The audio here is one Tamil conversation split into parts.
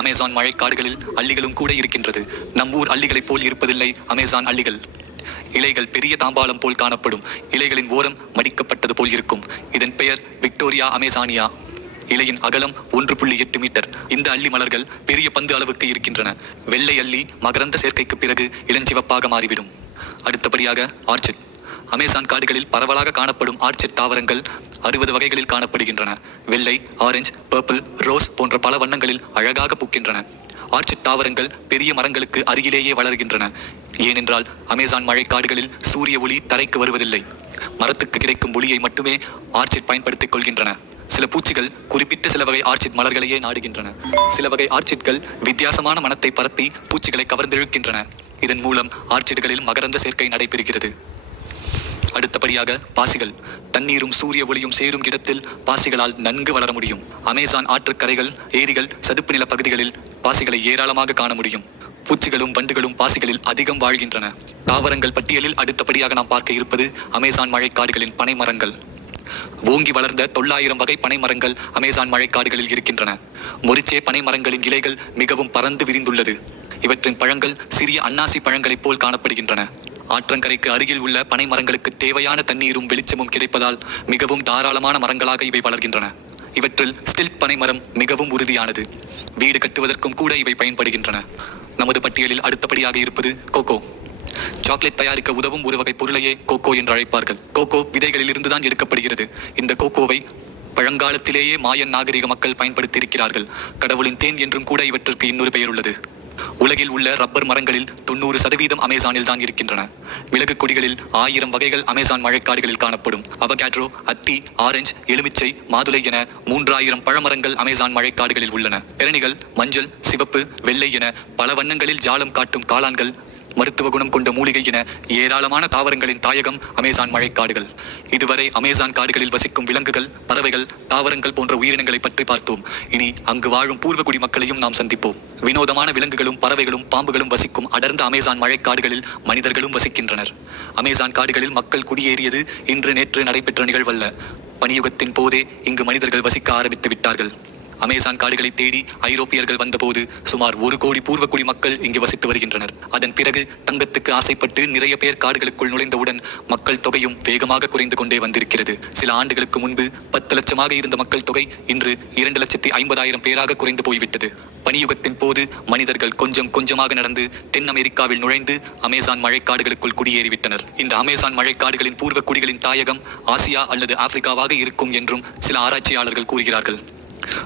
அமேசான் மழைக்காடுகளில் அள்ளிகளும் கூட இருக்கின்றது. நம் ஊர் அள்ளிகளைப் போல் இருப்பதில்லை அமேசான் அள்ளிகள். இலைகள் பெரிய தாம்பாளம் போல் காணப்படும். இலைகளின் ஓரம் மடிக்கப்பட்டது போல் இருக்கும். இதன் பெயர் விக்டோரியா அமேசானியா. இலையின் அகலம் 1.8 மீட்டர். இந்த அள்ளி மலர்கள் பெரிய பந்து அளவுக்கு இருக்கின்றன. வெள்ளை அள்ளி மகரந்த சேர்க்கைக்கு பிறகு இளஞ்சிவப்பாக மாறிவிடும். அடுத்தபடியாக ஆர்ச்சிட். அமேசான் காடுகளில் பரவலாக காணப்படும் ஆர்ச்சிட் தாவரங்கள் 60 வகைகளில் காணப்படுகின்றன. வெள்ளை, ஆரஞ்சு, பர்பிள், ரோஸ் போன்ற பல வண்ணங்களில் அழகாக பூக்கின்றன. ஆர்ச்சிட் தாவரங்கள் பெரிய மரங்களுக்கு அருகிலேயே வளர்கின்றன. ஏனென்றால் அமேசான் மழைக்காடுகளில் சூரிய ஒளி தரைக்கு வருவதில்லை. மரத்துக்கு கிடைக்கும் ஒளியை மட்டுமே ஆர்ச்சிட் பயன்படுத்திக் கொள்கின்றன. சில பூச்சிகள் குறிப்பிட்ட சில வகை ஆர்ச்சிட் மலர்களையே நாடுகின்றன. சில வகை ஆர்ச்சிட்கள் வித்தியாசமான மனத்தை பரப்பி பூச்சிகளை கவர்ந்திழுக்கின்றன. இதன் மூலம் ஆர்ச்சிட்களில் மகரந்த சேர்க்கை நடைபெறுகிறது. அடுத்தபடியாக பாசிகள். தண்ணீரும் சூரிய ஒளியும் சேரும் இடத்தில் பாசிகளால் நன்கு வளர முடியும். அமேசான் ஆற்றுக்கரைகள், ஏரிகள், சதுப்பு நில பகுதிகளில் பாசிகளை ஏராளமாக காண முடியும். பூச்சிகளும் வண்டுகளும் பாசிகளில் அதிகம் வாழ்கின்றன. தாவரங்கள் பட்டியலில் அடுத்தபடியாக நாம் பார்க்க இருப்பது அமேசான் மழைக்காடுகளின் பனை மரங்கள். ஓங்கி வளர்ந்த 900 வகை பனை மரங்கள் அமேசான் மழைக்காடுகளில் இருக்கின்றன. மொரிச்சே பனை மரங்களின் இலைகள் மிகவும் பறந்து விரிந்துள்ளது. இவற்றின் பழங்கள் சிறிய அன்னாசி பழங்களைப் போல் காணப்படுகின்றன. ஆற்றங்கரைக்கு அருகில் உள்ள பனை மரங்களுக்கு தேவையான தண்ணீரும் வெளிச்சமும் கிடைப்பதால் மிகவும் தாராளமான மரங்களாக இவை வளர்கின்றன. இவற்றில் ஸ்டில்ட் பனை மரம் மிகவும் உறுதியானது. வீடு கட்டுவதற்கும் கூட இவை பயன்படுகின்றன. நமது பட்டியலில் அடுத்தபடியாக இருப்பது கோகோ. சாக்லேட் தயாரிக்க உதவும் ஒரு வகை பொருளையே கோகோ என்று அழைப்பார்கள். கோகோ விதைகளில் இருந்துதான் எடுக்கப்படுகிறது. இந்த கோகோவை பழங்காலத்திலேயே மாயன் நாகரிக மக்கள் பயன்படுத்தியிருக்கிறார்கள். கடவுளின் தேன் என்றும் கூட இவற்றிற்கு இன்னொரு பெயர் உள்ளது. உலகில் உள்ள ரப்பர் மரங்களில் 90% அமேசானில் தான் இருக்கின்றன. மிளகு கொடிகளில் 1000 வகைகள் அமேசான் மழைக்காடுகளில் காணப்படும். அவகேட்ரோ, அத்தி, ஆரஞ்சு, எலுமிச்சை, மாதுளை என 3000 பழமரங்கள் அமேசான் மழைக்காடுகளில் உள்ளன. பெரணிகள், மஞ்சள், சிவப்பு, வெள்ளை என பல வண்ணங்களில் ஜாலம் காட்டும் காளான்கள், மருத்துவ குணம் கொண்ட மூலிகை என ஏராளமான தாவரங்களின் தாயகம் அமேசான் மழைக்காடுகள். இதுவரை அமேசான் காடுகளில் வசிக்கும் விலங்குகள், பறவைகள், தாவரங்கள் போன்ற உயிரினங்களை பற்றி பார்த்தோம். இனி அங்கு வாழும் பூர்வகுடி மக்களையும் நாம் சந்திப்போம். வினோதமான விலங்குகளும் பறவைகளும் பாம்புகளும் வசிக்கும் அடர்ந்த அமேசான் மழைக்காடுகளில் மனிதர்களும் வசிக்கின்றனர். அமேசான் காடுகளில் மக்கள் குடியேறியது இன்று நேற்று நடைபெற்ற நிகழ்வல்ல. பனியுகத்தின் போதே இங்கு மனிதர்கள் வசிக்க ஆரம்பித்து விட்டார்கள். அமேசான் காடுகளை தேடி ஐரோப்பியர்கள் வந்தபோது சுமார் 1 கோடி பூர்வகுடி மக்கள் இங்கு வசித்து வருகின்றனர். அதன் பிறகு தங்கத்துக்கு ஆசைப்பட்டு நிறைய பேர் காடுகளுக்குள் நுழைந்தவுடன் மக்கள் தொகையும் வேகமாக குறைந்து கொண்டே வந்திருக்கிறது. சில ஆண்டுகளுக்கு முன்பு 10 லட்சமாக இருந்த மக்கள் தொகை இன்று 2,50,000 பேராக குறைந்து போய்விட்டது. பனியுகத்தின் போது மனிதர்கள் கொஞ்சம் கொஞ்சமாக நடந்து தென் அமெரிக்காவில் நுழைந்து அமேசான் மழைக்காடுகளுக்குள் குடியேறிவிட்டனர். இந்த அமேசான் மழைக்காடுகளின் பூர்வ குடிகளின் தாயகம் ஆசியா அல்லது ஆப்பிரிக்காவாக இருக்கும் என்றும் சில ஆராய்ச்சியாளர்கள் கூறுகிறார்கள்.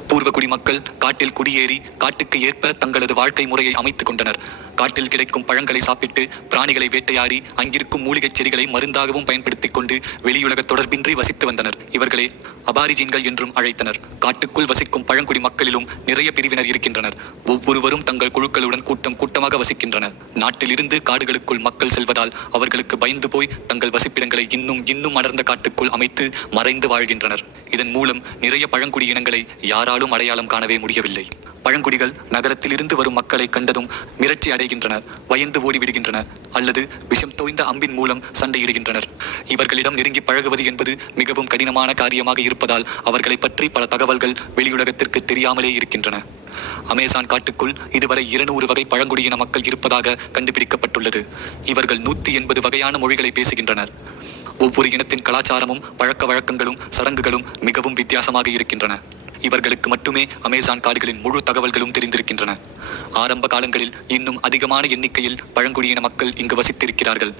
பூர்வகுடி மக்கள் காட்டில் குடியேறி காட்டுக்கு ஏற்ப தங்களது வாழ்க்கை முறையை அமைத்துக் கொண்டனர். காட்டில் கிடைக்கும் பழங்களை சாப்பிட்டு பிராணிகளை வேட்டையாடி அங்கிருக்கும் மூலிகை செடிகளை மருந்தாகவும் பயன்படுத்திக் கொண்டு வெளியுலக தொடர்பின்றி வசித்து வந்தனர். இவர்களை அபாரிஜின்கள் என்றும் அழைத்தனர். காட்டுக்குள் வசிக்கும் பழங்குடி மக்களிலும் நிறைய பிரிவினர் இருக்கின்றனர். ஒவ்வொருவரும் தங்கள் குழுக்களுடன் கூட்டம் கூட்டமாக வசிக்கின்றனர். நாட்டிலிருந்து காடுகளுக்குள் மக்கள் செல்வதால் அவர்களுக்கு பயந்து போய் தங்கள் வசிப்பிடங்களை இன்னும் அடர்ந்த காட்டுக்குள் அமைத்து மறைந்து வாழ்கின்றனர். இதன் மூலம் நிறைய பழங்குடி இனங்களை யாராலும் அடையாளம் காணவே முடியவில்லை. பழங்குடிகள் நகரத்திலிருந்து வரும் மக்களை கண்டதும் மிரட்சி அடைகின்றனர், பயந்து ஓடிவிடுகின்றனர் அல்லது விஷம் தோய்ந்த அம்பின் மூலம் சண்டையிடுகின்றனர். இவர்களிடம் நெருங்கி பழகுவது என்பது மிகவும் கடினமான காரியமாக இருப்பதால் அவர்களை பற்றி பல தகவல்கள் வெளியுலகத்திற்கு தெரியாமலே இருக்கின்றன. அமேசான் காட்டுக்குள் இதுவரை 200 வகை பழங்குடியின மக்கள் இருப்பதாக கண்டுபிடிக்கப்பட்டுள்ளது. இவர்கள் 180 வகையான மொழிகளை பேசுகின்றனர். ஒவ்வொரு இனத்தின் கலாச்சாரமும் பழக்க வழக்கங்களும் சடங்குகளும் மிகவும் வித்தியாசமாக இருக்கின்றன. இவர்களுக்கு மட்டுமே அமேசான் காடுகளின் முழு தகவல்களும் தெரிந்திருக்கின்றன. ஆரம்ப காலங்களில் இன்னும் அதிகமான எண்ணிக்கையில் பழங்குடியின மக்கள் இங்கு வசித்திருக்கிறார்கள்.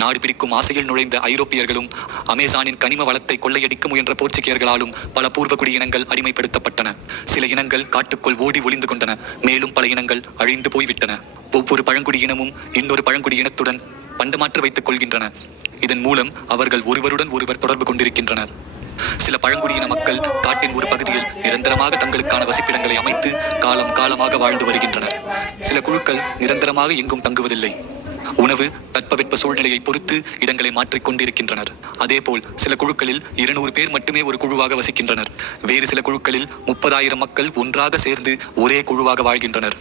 நாடு பிடிக்கும் ஆசையில் நுழைந்த ஐரோப்பியர்களும் அமேசானின் கனிம வளத்தை கொள்ளையடிக்க முயன்ற போர்ச்சுகீயர்களாலும் பல பூர்வகுடி இனங்கள் அடிமைப்படுத்தப்பட்டன. சில இனங்கள் காட்டுக்குள் ஓடி ஒளிந்து கொண்டன. மேலும் பல இனங்கள் அழிந்து போய்விட்டன. ஒவ்வொரு பழங்குடி இனமும் இன்னொரு பழங்குடி இனத்துடன் பண்டமாற்று வைத்துக் கொள்கின்றன. இதன் மூலம் அவர்கள் ஒருவருடன் ஒருவர் தொடர்பு கொண்டிருக்கின்றனர். சில பழங்குடியின மக்கள் காட்டின் ஒரு பகுதியில் நிரந்தரமாக தங்களுக்கான வசிப்பிடங்களை அமைத்து காலம் காலமாக வாழ்ந்து வருகின்றனர். சில குழுக்கள் நிரந்தரமாக எங்கும் தங்குவதில்லை. உணவு, தட்பவெட்ப சூழ்நிலையை பொறுத்து இடங்களை மாற்றிக் கொண்டிருக்கின்றனர். அதேபோல் சில குழுக்களில் 200 பேர் மட்டுமே ஒரு குழுவாக வசிக்கின்றனர். வேறு சில குழுக்களில் 30,000 மக்கள் ஒன்றாக சேர்ந்து ஒரே குழுவாக வாழ்கின்றனர்.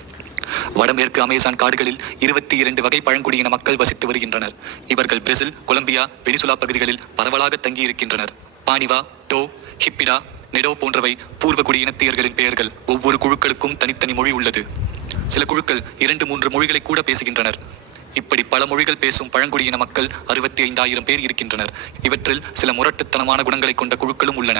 வடமேற்கு அமேசான் காடுகளில் 22 வகை பழங்குடியின மக்கள் வசித்து வருகின்றனர். இவர்கள் பிரேசில், கொலம்பியா, வெனிசுலா பகுதிகளில் பரவலாக தங்கி இருக்கின்றனர். பானிவா, டோ, ஹிப்பிடா, நெடோ போன்றவை பூர்வகுடி இனத்தியர்களின் பெயர்கள். ஒவ்வொரு குழுக்களுக்கும் தனித்தனி மொழி உள்ளது. சில குழுக்கள் 2-3 மொழிகளை கூட பேசுகின்றனர். இப்படி பல மொழிகள் பேசும் பழங்குடியின மக்கள் 65,000 பேர் இருக்கின்றனர். இவற்றில் சில முரட்டுத்தனமான குணங்களை கொண்ட குழுக்களும் உள்ளன.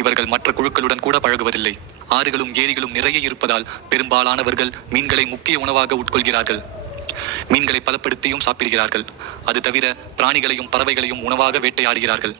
இவர்கள் மற்ற குழுக்களுடன் கூட பழகுவதில்லை. ஆறுகளும் ஏரிகளும் நிறைய இருப்பதால் பெரும்பாலானவர்கள் மீன்களை முக்கிய உணவாக உட்கொள்கிறார்கள். மீன்களை பதப்படுத்தியும் சாப்பிடுகிறார்கள். அது தவிர பிராணிகளையும் பறவைகளையும் உணவாக வேட்டையாடுகிறார்கள்.